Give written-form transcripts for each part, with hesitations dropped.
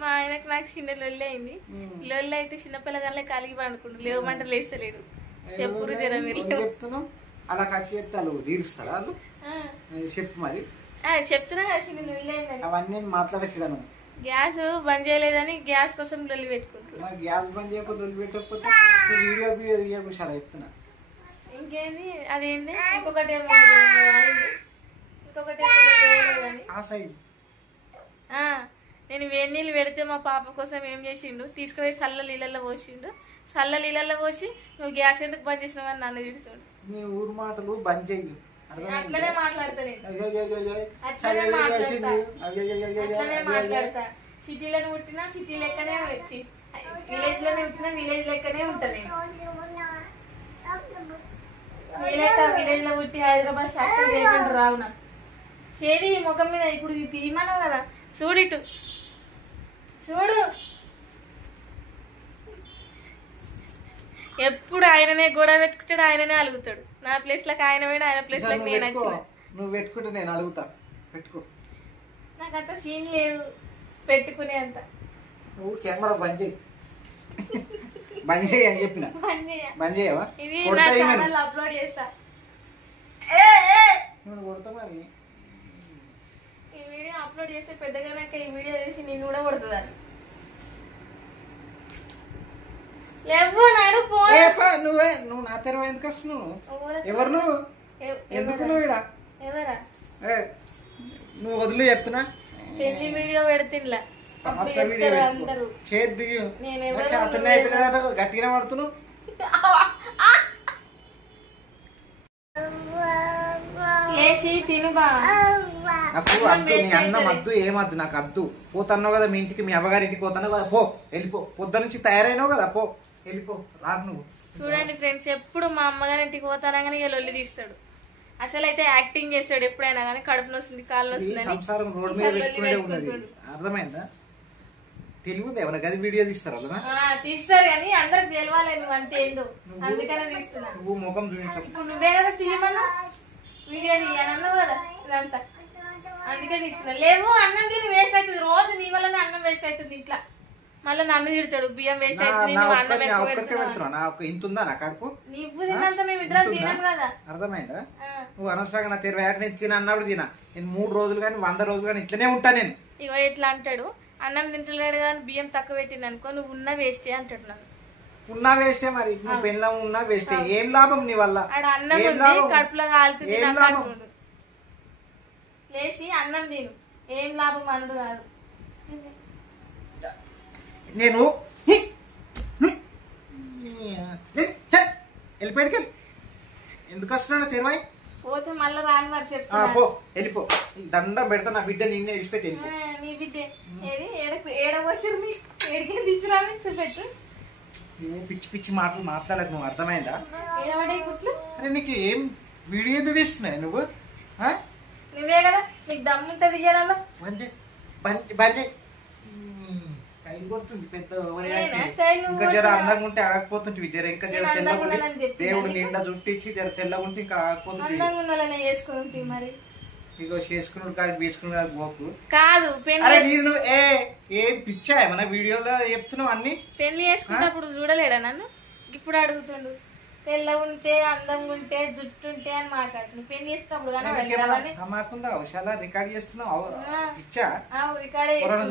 మా ఆయనకు నాకు చిన్న లొల్లి అయింది. లొల్లి అయితే చిన్నపిల్లగానే కలిగి పండుకుంటు లేవమంటే లేస్తలేడు. చెప్పురు జర మీరు చెప్తున్నాం అలా ఖర్చు చెప్తే వాళ్ళు తీరుస్తారా వాళ్ళు చెప్పు మరి చెప్తున్నా కదా చిన్న లొల్లి అయిందని. అవన్నీ మాట్లాడకూడను. గ్యాస్ బంద్ చేయలేదని గ్యాస్ కోసం లొల్లి పెట్టుకుంటారు. గ్యాస్ బంద్ చేయకపోతే లొల్లి పెట్టకపోతే వీడియో తీయకుండా చెప్తున్నా. ఇంకేంది అదేంది ఇంకొకటి ఇంకొకటి నేను వేడి నీళ్ళు పెడితే మా పాప కోసం ఏం చేసిండు, తీసుకుపోయి చల్ల నీళ్ళల్లో పోసిండు. చల్ల నీళ్ళల్లో పోసి నువ్వు గ్యాస్ ఎందుకు బంద్ చేసినావని నన్ను తిడుతుండు. నీ ఊరు మాటలు బంద్ చెయ్యి. అట్లనే మాట్లాడతా అట్లనే మాట్లాడతా. సిటీలను పుట్టినా సిటీ లెక్కనే వచ్చి, విలేజ్ లోనే పుట్టినా విలేజ్ లెక్కనే ఉంటా నేను. విలేజ్ లో పుట్టి హైదరాబాద్ శాఖ చేయకుండా రావు నాకు. చేది ముఖం మీద ఇప్పుడు తీయమన్నావు కదా, చూడిటు చూడు. ఎప్పుడు ఆయననే గొడవ పెట్టుకుంటాడు, ఆయననే అలుగుతాడు. నా ప్లేస్ లకు ఆయన పోయినా ఆయన ప్లేస్ లకు నేను వచ్చిన. నువ్వు పెట్టుకుంటే నేను అలుగుతా. పెట్టుకో. నాకంత సీన్ లేదు పెట్టుకునే అంత. నువ్వు కెమెరా బంద్ చేయి. బంద్ చేయి అని చెప్పిన. బంద్ చేయవా? ఇది నా ఛానల్ లో అప్లోడ్ చేస్తా. కొడతా మరి. ఈ వీడియో అప్లోడ్ చేస్తే పెద్దగా ఈ వీడియో చేసి నేను కూడా కొడుతుందని. నువ్వు నా తెరవ ఎందుకు వస్తున్నావు? ఎవరు నువ్వు? ఎందుకు నువ్వు ఇడా? ఎవరా? నువ్వు వదిలి చెప్తున్నా. పెళ్లి వీడియో పెడుతున్నా అందరూ చేతి గట్టిగా పడుతున్నావు. నాకు అద్దు, నీ అన్నం అద్దు, ఏమద్దు నాకు అద్దు. పోతున్నావు కదా మీ ఇంటికి, మీ అవ్వగారి ఇంటికి పోతున్నావు కదా, పో వెళ్ళిపో. పొద్దు నుంచి తయారైనావు కదా, పో వెళ్ళిపో. రాకు నువ్వు. చూడండి ఫ్రెండ్స్, ఎప్పుడు మా అమ్మగారి ఇంటికి పోతానగానే ఇక లొల్లి తీస్తాడు. అసలు అయితే యాక్టింగ్ చేస్తాడు ఎప్పుడైనా కానీ. కడుపు నొస్తుంది, కాళ్ళు నొస్తుంది, సంసారం రోడ్ మీద పెట్టుకునే ఉన్నది. అర్థమైందా? తెలియదు ఏమన్నా గది వీడియో తీస్తారు తీస్తారు కానీ అందరికి తెలవాలి నువ్వు అంటే ఏందో, అందుకనే తీస్తున్నా. నువ్వు ముఖం చూపించావు. ఇప్పుడు నువ్వే కదా తీయమన్నా వీడియో తీయనన్నావు కదా, ఇదంతా అందుకే తీస్తున్నా. లేవు అన్నం తిని వేస్ట్ అవుతుంది. రోజు నీ వల్లనే అన్నం వేస్ట్ అవుతుంది ఇంట్లో. మళ్ళీ నన్ను తిడతాడు, బియ్యం వేస్ట్ అవుతుంది, నువ్వు అన్నం ఇంతుందా నా కడుపు? నువ్వు తిన్నంత మేము ఇద్దరం తినాం కదా. అర్థమైందా? నువ్వు అనవసరంగా నా తెరవ నేను తిన అన్నప్పుడు తినా. నేను 3 రోజులు కానీ 100 రోజులు కానీ ఇట్లనే ఉంటా నేను. ఇగో ఇట్లా అంటాడు, అన్నం తింటలేడు కానీ బియ్యం తక్కువ పెట్టింది అనుకో, నువ్వు ఉన్నా వేస్టే అంటాడు. నన్ను ఉన్నా వేస్టే, మరి నువ్వు పెళ్ళం ఉన్నా వేస్టే. ఏం లాభం నీ వల్ల? అన్నం ఉంది కడుపులో కాలుతుంది అంటుండు. లేచి అన్నం తిను, ఏం లాభం అనుడు కాదు. నేను వెళ్ళిపోయాడుకెళ్ళి ఎందుకు వస్తున్నాడు తెరవాయి? పోతే మళ్ళీ రాని మరి చెప్తా. పో వెళ్ళిపో. దండం పెడతా నా బిడ్డ నిన్నే విడిచిపెట్టి. నీ బిడ్డ ఏది ఏడవసరు ఏడికే తీసుకురాని చూపెట్టు. పిచ్చి పిచ్చి మాటలు మాట్లాడకు. నువ్వు అర్థమైందా? ఏడవడే గుట్లు. అరే నీకు ఏం వీడియో ఎందుకు తీస్తున్నావు నువ్వు? నువ్వే కదా, నీకు దమ్ముంటది తీయాలన్నా. బంజే కై కొడుతుంది పెద్ద. ఇంకా జర అందంగా ఉంటే ఆగకపోతుంటే జర, ఇంకా జర తెల్లగా దేవుడు నిండా జుట్టిచ్చి జర తెల్లగా ఉంటే ఇంకా ఆగకపోతుంది. ఇగో చేసుకున్నాడు కాదు వేసుకున్నాడు గోపు కాదు. నువ్వు ఏ పిచ్చా ఏమన్నా వీడియోలో చెప్తున్నావు అన్ని? పెళ్లి చేసుకున్నప్పుడు చూడలేడా నన్ను? ఇప్పుడు అడుగుతుండు తెల్ల ఉంటే అందంగా ఉంటే జుట్టు ఉంటే అని మాట్లాడుతుంది. పెళ్లి చేసుకున్నప్పుడు మాకుందా అవసరం రికార్డ్ చేస్తున్నావు? పిచ్చా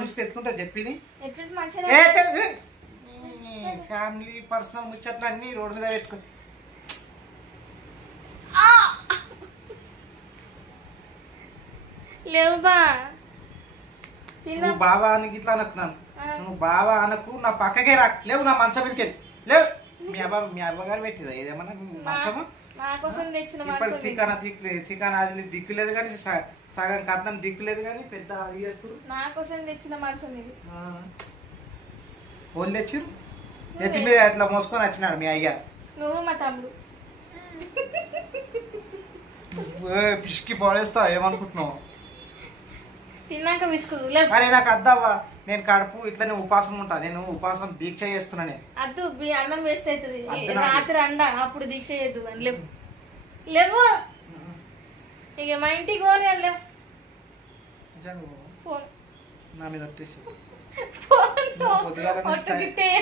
చూస్తే ఎత్తుకుంటా చెప్పింది. ఫ్యామిలీ పర్సనల్ ముచ్చట్లు అన్ని రోడ్డు మీద పెట్టుకో. లేవు బా, నువ్వు బావా అని ఇట్లా అనుకున్నాను. నువ్వు బావా అనకు, నా పక్కకే రా. లేవు నా మంచం మీదకెళ్ళి లేవు. మీ అవ్వగారు పెట్టిదా ఏదేమన్నా మంచము? ఇప్పుడు చికెన్ అది దిక్కులేదు కానీ, సగం కథం దిక్కులేదు కానీ పెద్ద అది చేస్తారు. నా కోసం తెచ్చిన మంచం ఇది. వాళ్ళు తెచ్చిరు ఎత్తి మీద అట్లా మోసుకొని వచ్చినాడు మీ అయ్యా. నువ్వు మా తమ్ముడు పిసికి పడేస్తావు ఏమనుకుంటున్నావు? తిన్నాక విసుకుదు. అరే నాకు అద్దవ్వా, నేను కడుపు ఇట్లనే ఉపాసం ఉంటా. నేను ఉపాసం దీక్ష చేస్తున్నా. నేను అద్దు అన్నం వేస్ట్ అవుతుంది. రాత్రి అండ అప్పుడు దీక్ష చేయద్దు అని. లేవు లేవు ఇక మా ఇంటికి పోనీ అని లేవు. నా మీద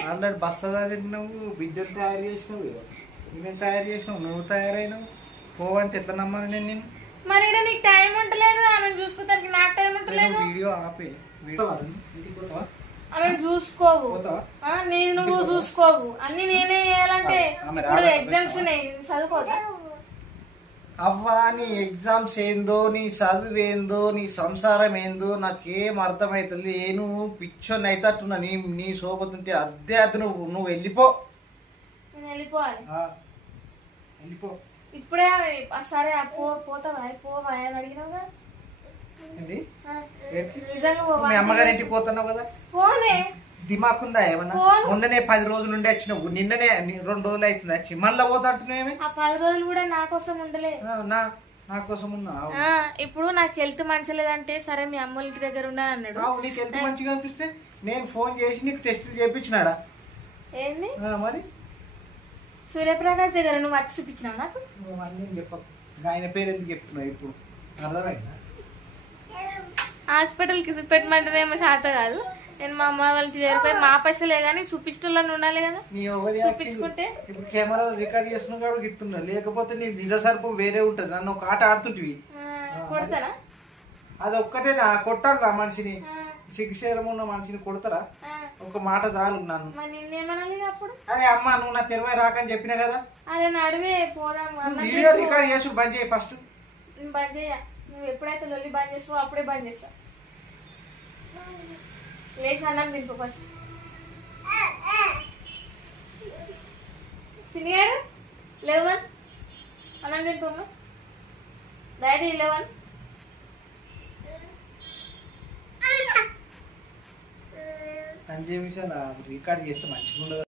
ఆల్రెడీ బస్సు తిన్నావు, బిడ్డలు తయారు చేసినావు, నువ్వేం తయారు చేసినావు, నువ్వు తయారైనావు. పోవంటే ఎట్లా నమ్మాలి నేను నిన్ను? మరి నీకు టైం ఉంటలేదు, ఆమె చూసుకోవడానికి నాకు టైం ఉంటలేదు. వీడియో ఆపే, ఆమె చూసుకోవు, నువ్వు చూసుకోవు, అన్ని నేనే చేయాలంటే ఇప్పుడు ఎగ్జామ్స్ ఉన్నాయి, చదువుకోవద్దా? అవ్వా నీ ఎగ్జామ్స్ ఏందో, నీ చదువు ఏందో, నీ సంసారం ఏందో నాకేం అర్థమవుతుంది. నువ్వు పిచ్చోని అయితట్టున్నా, నీ సోబతుంటే అద్దె నువ్వు వెళ్ళిపో. నేను వెళ్ళిపోవాలి, వెళ్ళిపో ఇప్పుడే. సరే పోతావా అని అడిగినావుగా. మీ అమ్మగారి ఇంటికి పోతున్నావు కదా, పోనే దిమాకుందా ఏమన్నా? మొన్ననే 10 రోజులు ఉండి వచ్చినావు, నిన్ననే 2 రోజులు అవుతుంది వచ్చి మళ్ళా పోతా అంటున్నావు. ఆ 10 రోజులు కూడా నా కోసం ఉండలే, నా కోసం ఉన్నా. ఇప్పుడు నాకు హెల్త్ మంచిలేదంటే సరే మీ అమ్మ ఇంటి దగ్గర ఉన్నాను అన్నాడు. నీకు హెల్త్ మంచిగా అనిపిస్తే నేను ఫోన్ చేసి నీకు టెస్టులు చేయించినాడా? ఏంది మరి సూర్యప్రకాష్ దగ్గర నువ్వు వచ్చి చూపించినావు నాకు? చెప్పకు, ఆయన పేరు ఎందుకు చెప్తున్నావు ఇప్పుడు? అర్థమైందా? హాస్పిటల్కి పెట్టమంటేనేమో శాత కాదు. నేను మా అమ్మ వాళ్ళకి చేరిపోయి మా పైసలే గానీ చూపించడం ఉండాలి కదా. చూపించుకుంటే ఇప్పుడు కెమెరా రికార్డ్ చేస్తున్నావు కాబట్టి ఇస్తున్నా, లేకపోతే నీ నిజ సర్పం వేరే ఉంటది. నన్ను ఒక ఆట ఆడుతుంటివి, కొడతారా? అది ఒక్కటేనా కొట్టాడు మనిషిని, శిక్షేరం ఉన్న మనిషిని కొడతారా? ఒక మాట చాలు నన్ను. అప్పుడు అరే అమ్మ నువ్వు నా తెరవై రాకని చెప్పినా కదా. అదే నడివే పోదాం, వీడియో రికార్డ్ చేసి బంద్ చేయి ఫస్ట్. బంద్ చేయ, నువ్వు ఎప్పుడైతే లొల్లి బంద్ చేస్తావో అప్పుడే బంద్ చేస్తా. లేచి అన్నం తింపు ఫస్ట్. తినిగాడు 11 అన్నం తింపు. డాడీ 11 5 నిమిషాలు రికార్డ్ చేస్తే మంచిగా ఉండదు.